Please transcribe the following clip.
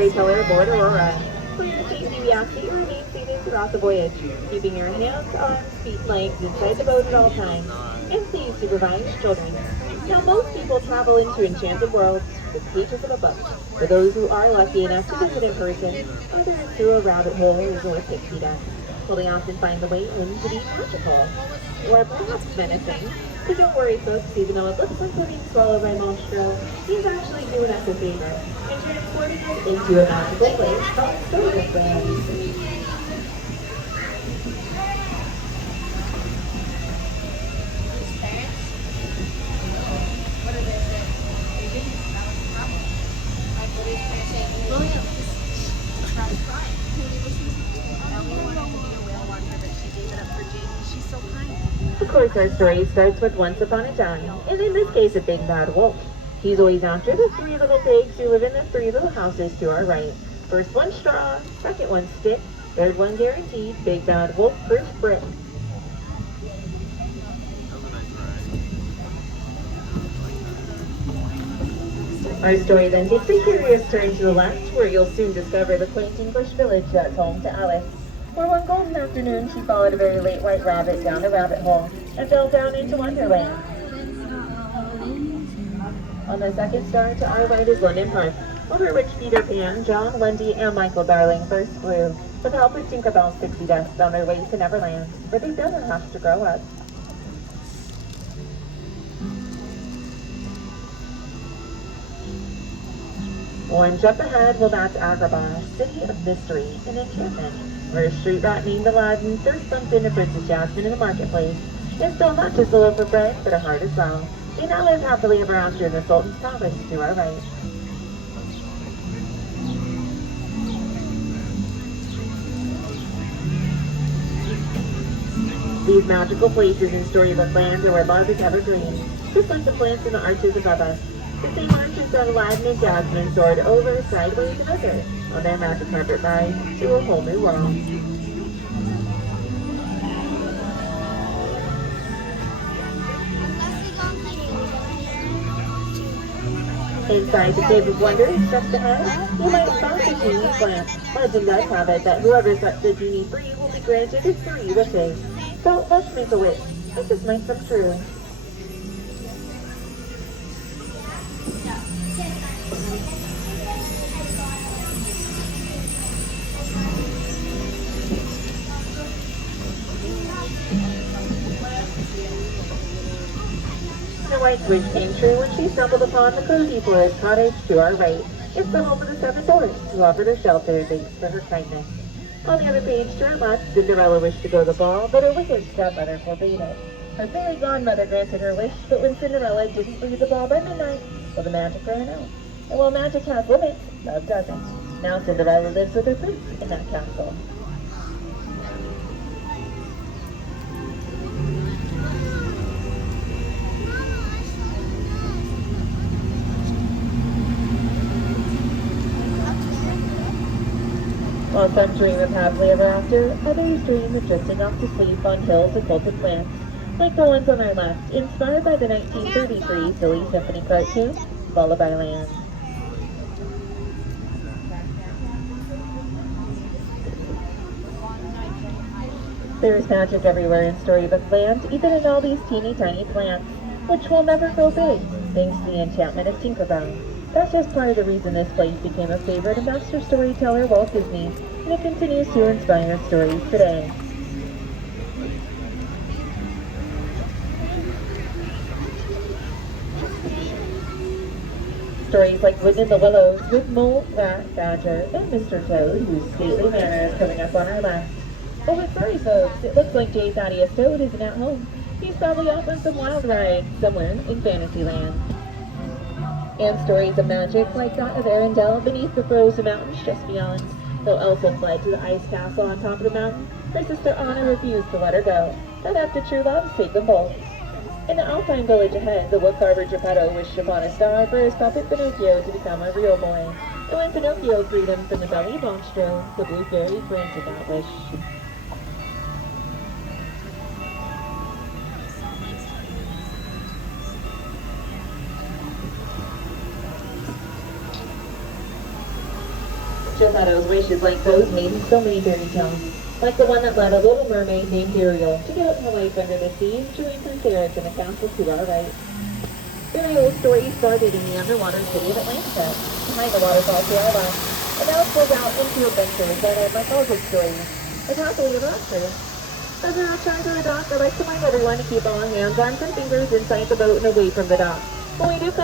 Storyteller aboard Aurora. For your safety, we ask that you remain seated throughout the voyage, keeping your hands, arms, feet, legs inside the boat at all times, and please supervise children. Now, most people travel into enchanted worlds with pages of a book. For those who are lucky enough to visit in person, others through a rabbit hole is what takes me down. Well, they often find the way in to be magical, or perhaps menacing. But don't worry, folks, even though it looks like we're being swallowed by Monstro, he's actually doing us a favor and transporting us into a magical place called Storybook Land. Of course, our story starts with once upon a time, and in this case, a big bad wolf. He's always after the three little pigs who live in the three little houses to our right. First one straw, second one stick, third one guaranteed, big bad wolf proof brick. Our story then takes a curious turn to the left, where you'll soon discover the quaint English village that's home to Alice. Where one golden afternoon she followed a very late white rabbit down a rabbit hole and fell down into Wonderland. On the second star to our right is London Park, over which Peter Pan, John, Wendy, and Michael Darling first flew, with help of Tinkerbell's pixie dust on their way to Neverland, where they don't have to grow up. One jump ahead, well, that's Agrabah, city of mystery and enchantment, where a street rat named Aladdin first bumped into Princess Jasmine in the marketplace, and stole not just a loaf of bread, but a heart as well. They now live happily ever after in the Sultan's palace to our right. These magical places in Storybook Land are where love is evergreen, just like the plants in the arches above us. The same arches that Aladdin and Jasmine soared over, sideways, and under on their magic carpet ride to a whole new world. Inside the Cave of Wonders, just ahead, you might spot the genie's lamp. Legend does have it that whoever sets the genie free will be granted his 3 wishes. So let's make a wish. It just might come true. Snow White's wish came true when she stumbled upon the cozy forest cottage to our right. It's the home of the 7 dwarfs who offered her shelter thanks for her kindness. On the other page to her left, Cinderella wished to go to the ball, but her wicked stepmother forbade it. Her fairy godmother granted her wish, but when Cinderella didn't leave the ball by midnight, well, the magic ran out. And while magic has limits, love doesn't. Now Cinderella lives with her prince in that castle. While some dream of happily ever after, others dream of drifting off to sleep on hills of quilted plants, like the ones on our left, inspired by the 1933 silly symphony cartoon, Lullaby Land. There's magic everywhere in Storybook Land, even in all these teeny tiny plants, which will never grow big, thanks to the enchantment of Tinkerbell. That's just part of the reason this place became a favorite of master storyteller Walt Disney, and it continues to inspire stories today. Stories like Wind in the Willows with Mole, Rat, Badger, and Mr. Toad, whose stately manner is coming up on our left. But with furry folks, it looks like J. Thaddeus Toad isn't at home. He's probably off on some wild ride somewhere in Fantasyland. And stories of magic like that of Arendelle beneath the frozen mountains just beyond. Though Elsa fled to the ice castle on top of the mountain, her sister Anna refused to let her go, but after true love saved them both. In the Alpine village ahead, the woodcarver Geppetto wished upon a star for his puppet Pinocchio to become a real boy. And when Pinocchio freed him from the belly of Monstro, the blue fairy granted that wish. extra meadows wishes like those made in so many fairy tales. Like the one that led a little mermaid named Ariel to get out her life under the sea, enjoying her ferrets in a castle to our right. Ariel's story started in the underwater city of Atlanta, behind the waterfall to our left, and now spills out into adventures that are like all good stories, like happily ever after. As we return to the dock, I'd like to remind everyone to keep all hands, arms, and fingers inside the boat and away from the dock. When we do come